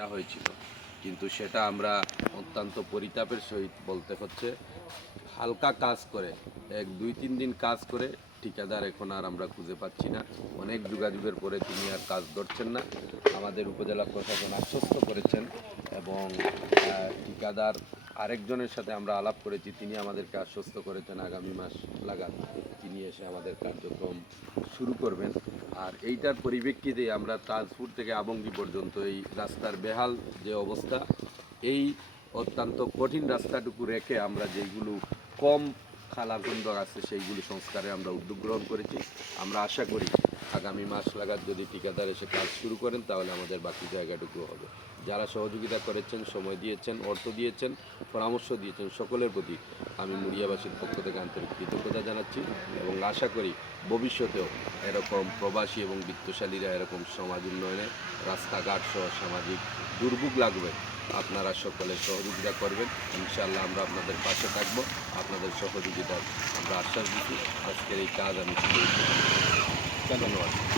দেওয়া হয়েছিল। কিন্তু সেটা আমরা অত্যন্ত পরিতাপের সহিত বলতে হচ্ছে, হালকা কাজ করে, এক দুই তিন দিন কাজ করে ঠিকাদার এখন আর আমরা খুঁজে পাচ্ছি না। অনেক যোগাযোগের পরে তিনি আর কাজ ধরছেন না। আমাদের উপজেলা প্রশাসন আশ্বস্ত করেছেন এবং ঠিকাদার আরেকজনের সাথে আমরা আলাপ করেছি, তিনি আমাদেরকে আশ্বস্ত করেছেন আগামী মাস লাগাত তিনি এসে আমাদের কার্যক্রম শুরু করবেন। আর এইটার পরিপ্রেক্ষিতে আমরা তাজপুর থেকে আবঙ্গি পর্যন্ত এই রাস্তার বেহাল যে অবস্থা, এই অত্যন্ত কঠিন রাস্তাটুকু রেখে আমরা যেইগুলো কম খালাকুন্দ আছে, সেইগুলো সংস্কারে আমরা উদ্যোগ গ্রহণ করেছি। আমরা আশা করি আগামী মাস লাগাত যদি ঠিকাদার এসে কাজ শুরু করেন, তাহলে আমাদের বাকি জায়গাটুকু হবে। যারা সহযোগিতা করেছেন, সময় দিয়েছেন, অর্থ দিয়েছেন, পরামর্শ দিয়েছেন, সকলের প্রতি আমি মুড়িয়াবাসীর পক্ষ থেকে আন্তরিক কৃতজ্ঞতা জানাচ্ছি এবং আশা করি ভবিষ্যতেও এরকম প্রবাসী এবং বিত্তশালীরা এরকম সমাজ উন্নয়নে রাস্তাঘাট সহ সামাজিক দুর্ভোগ লাগবে, আপনারা সকলে সহযোগিতা করবেন। ইনশাআল্লাহ আমরা আপনাদের পাশে থাকব। আপনাদের সহযোগিতার আমরা আশ্বাস দিচ্ছি। আজকের এই কাজ আমি। ধন্যবাদ।